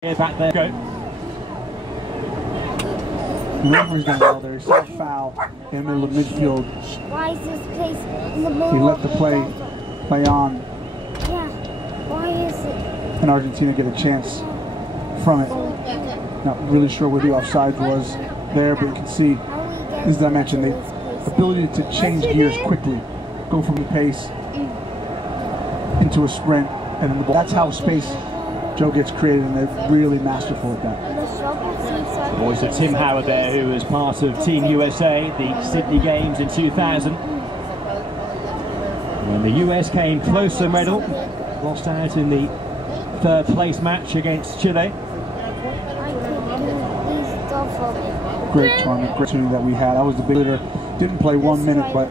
Yeah, back there. Go. The referee's done well there. He saw a foul in the middle of midfield. Why is this place in the middle? He let the play on. Yeah. Why is it? And Argentina get a chance from it. Not really sure where the offside was there, but you can see, as I mentioned, the ability to change gears quickly, go from the pace into a sprint, and then the ball. That's how space Joe gets created, and they're really masterful at that. Voice of Tim Howard there, who was part of Team USA, the Sydney Games in 2000. When the US came close to the medal, lost out in the third place match against Chile. Great tournament, great opportunity that we had. I was the big leader. Didn't play 1 minute, but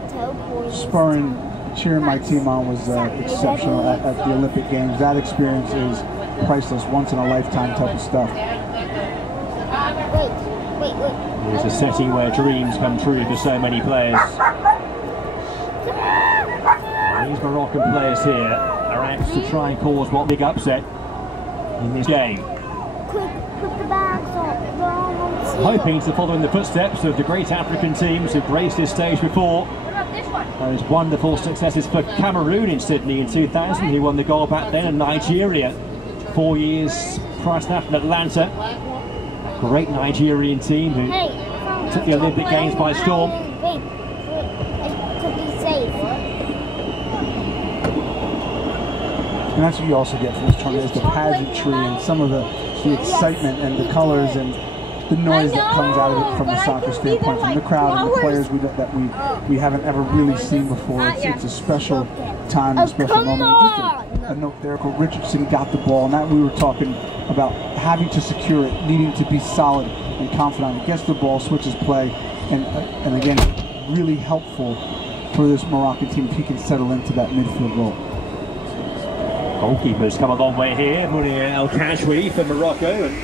spurring, cheering my team on was exceptional at the Olympic Games. That experience is priceless, once in a lifetime type of stuff. It's a setting where dreams come true for so many players. These Moroccan players here are anxious to try and cause one big upset in this game. Hoping to follow in the footsteps of the great African teams who graced this stage before. Those wonderful successes for Cameroon in Sydney in 2000, who won the gold back then, and Nigeria 4 years prior to that in Atlanta. Great Nigerian team who took the Olympic Games by storm. And that's what you also get from this tournament, is the pageantry and some of the excitement and the colors and the noise that comes out of it from a soccer standpoint, from the crowd and the players that we haven't ever really seen before. It's a special time, a special moment. Just a note there, Richardson got the ball, and that we were talking about having to secure it, needing to be solid and confident. He gets the ball, switches play, and again, really helpful for this Moroccan team if he can settle into that midfield role. Goalkeepers come a long way here. Mounir El Khazoui for Morocco, and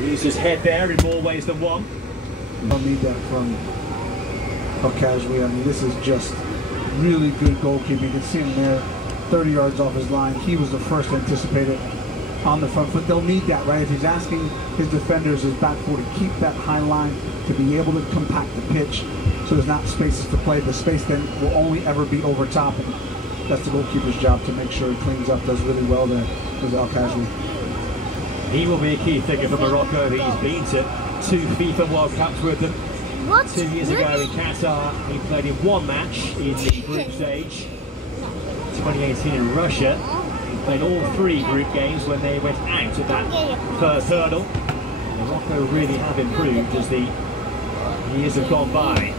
he's his head there in more ways than one. I'll need that from El Khazoui. I mean, this is just really good goalkeeping. You can see him there, 30 yards off his line. He was the first to anticipate it on the front foot. They'll need that, right? If he's asking his defenders, his back four, to keep that high line, to be able to compact the pitch so there's not spaces to play. The space then will only ever be over top. And that's the goalkeeper's job, to make sure he cleans up, does really well there with El Khazoui. He will be a key figure for Morocco. He's been to 2 FIFA World Cups with them. 2 years ago in Qatar, he played in 1 match in the group stage. 2018 in Russia, he played all 3 group games when they went out of that first hurdle. Morocco really have improved as the years have gone by.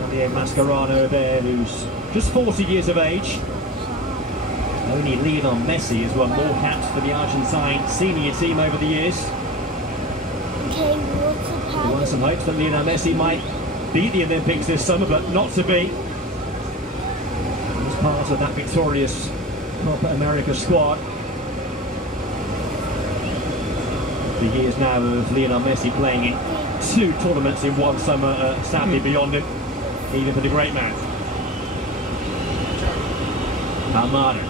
Javier Mascherano there, who's just 40 years of age. Only Lionel Messi has won more caps for the Argentine senior team over the years. There were some hopes that Lionel Messi might beat the Olympics this summer, but not to be. He's part of that victorious Copa America squad. The years now of Lionel Messi playing in 2 tournaments in 1 summer are sadly beyond him, even for the great man. Almada.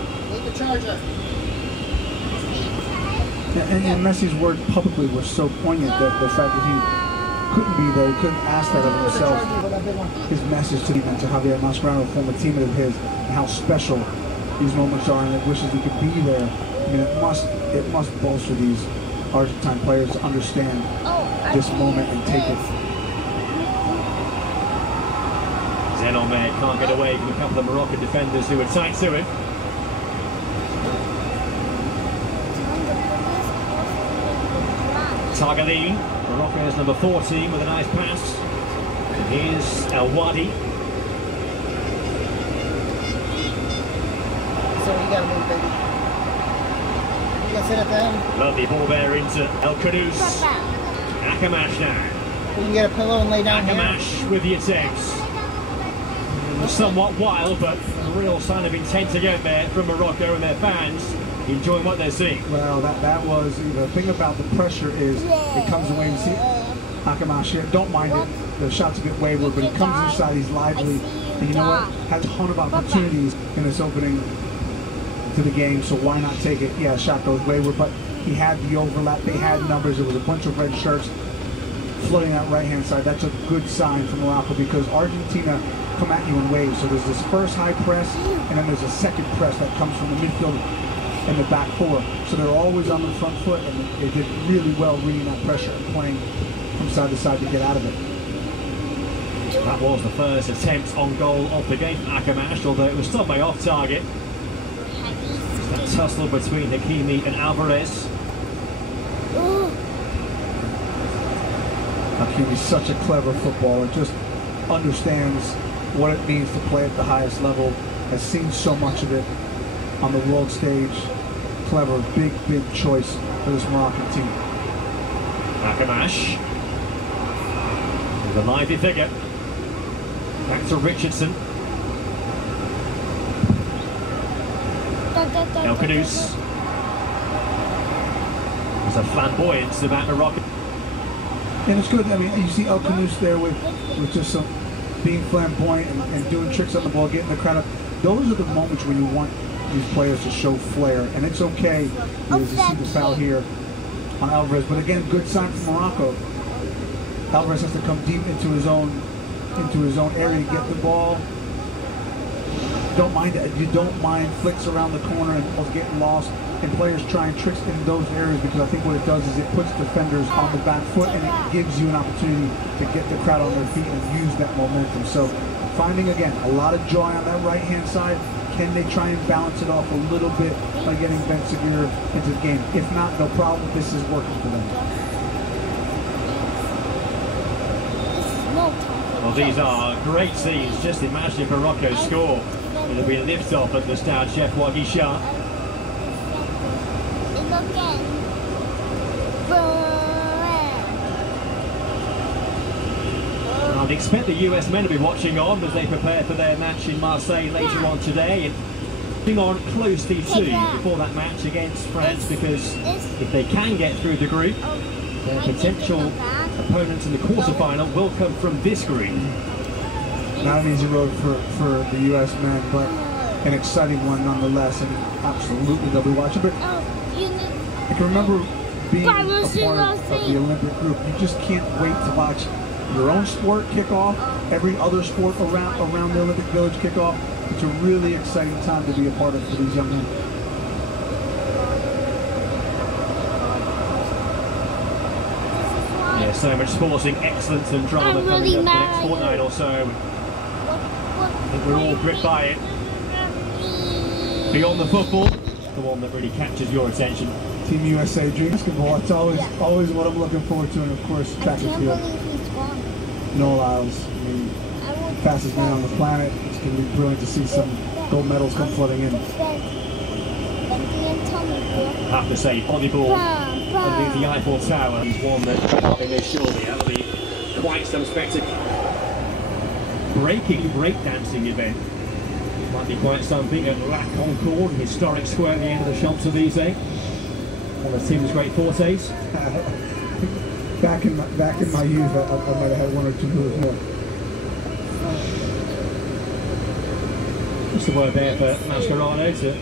And Messi's words publicly were so poignant, that the fact that he couldn't be there, he couldn't ask that of himself. His message to Javier Mascherano, a former teammate of his, and how special these moments are, and it wishes he could be there. I mean, it must bolster these Argentine players to understand this moment and take it. Zen Ahmed can't get away from a couple of Moroccan defenders who were tight to him. Targaline, Morocco's number 14, with a nice pass. And here's El Wadi. So you gotta move, baby. You gotta sit at the end. Lovely ball there into El Khanous. Akamash now. You can get a pillow and lay down Akamash here. with the attempts. Somewhat wild, but a real sign of intent again there from Morocco and their fans, enjoying what they're seeing. Well, that was, the thing about the pressure is it comes away. You see Akamash here, don't mind it. The shot's a bit wayward, but he comes inside, he's lively. And you know what? Had a ton of opportunities in this opening to the game, so why not take it? Yeah, shot goes wayward, but he had the overlap, they had numbers, it was a bunch of red shirts flooding that right-hand side. That's a good sign for Morocco because Argentina come at you in waves. So there's this first high press, and then there's a second press that comes from the midfield and the back four. So they're always on the front foot, and they did really well reading that pressure and playing from side to side to get out of it. That was the first attempt on goal of the game for Akamash, although it was some way off target. It's that tussle between Hakimi and Alvarez. Hakimi's such a clever footballer, just understands what it means to play at the highest level, has seen so much of it on the world stage. Clever, big choice for this Moroccan team. Akamash, the lively figure. Back to Richardson. El Khanous. There's a flamboyance about Morocco. And it's good. I mean, you see El Khanous there with just some being flamboyant and doing tricks on the ball, getting the crowd up. Those are the moments when you want these players to show flair, and it's okay to see the foul here on Alvarez. But again, good sign for Morocco. Alvarez has to come deep into his own area to get the ball. Don't mind it. You don't mind flicks around the corner and balls getting lost, and players trying tricks in those areas, because I think what it does is it puts defenders on the back foot and it gives you an opportunity to get the crowd on their feet and use that momentum. So finding, again, a lot of joy on that right-hand side. Can they try and balance it off a little bit by getting Ben Seguir into the game? If not, no problem. This is working for them. Well, these are great scenes. Just imagine if Morocco score. It'll be a lift-off at the Stade Chef Waguichat. I'd expect the US men to be watching on as they prepare for their match in Marseille later on today, and looking on closely too before that match against France, because if they can get through the group, their potential opponents in the quarterfinal will come from this group. Not an easy road for the US men, but an exciting one nonetheless, and absolutely they'll be watching. But I can remember being a part of the Olympic group. You just can't wait to watch your own sport kick off, every other sport around the Olympic Village kick off. It's a really exciting time to be a part of for these young men. Yeah, so much sporting excellence and drama coming up the next fortnight or so. I think we're all gripped by it. Beyond the football, the one that really captures your attention. Team USA dream basketball. It's always what I'm looking forward to, and of course track and field. Noah Lyles, I mean, fastest man on the planet. It's going to be brilliant to see some gold medals come flooding in. I have to say, volleyball underneath the Eiffel Tower is one that can't be missed surely. That'll be quite some spectacle. Breakdancing event. Might be quite something at La Concorde, historic square at the end of the Champs-Élysées. One of the team's great fortes. Back in my youth, I might have had one or two moves more. Just a word there for Mascherano to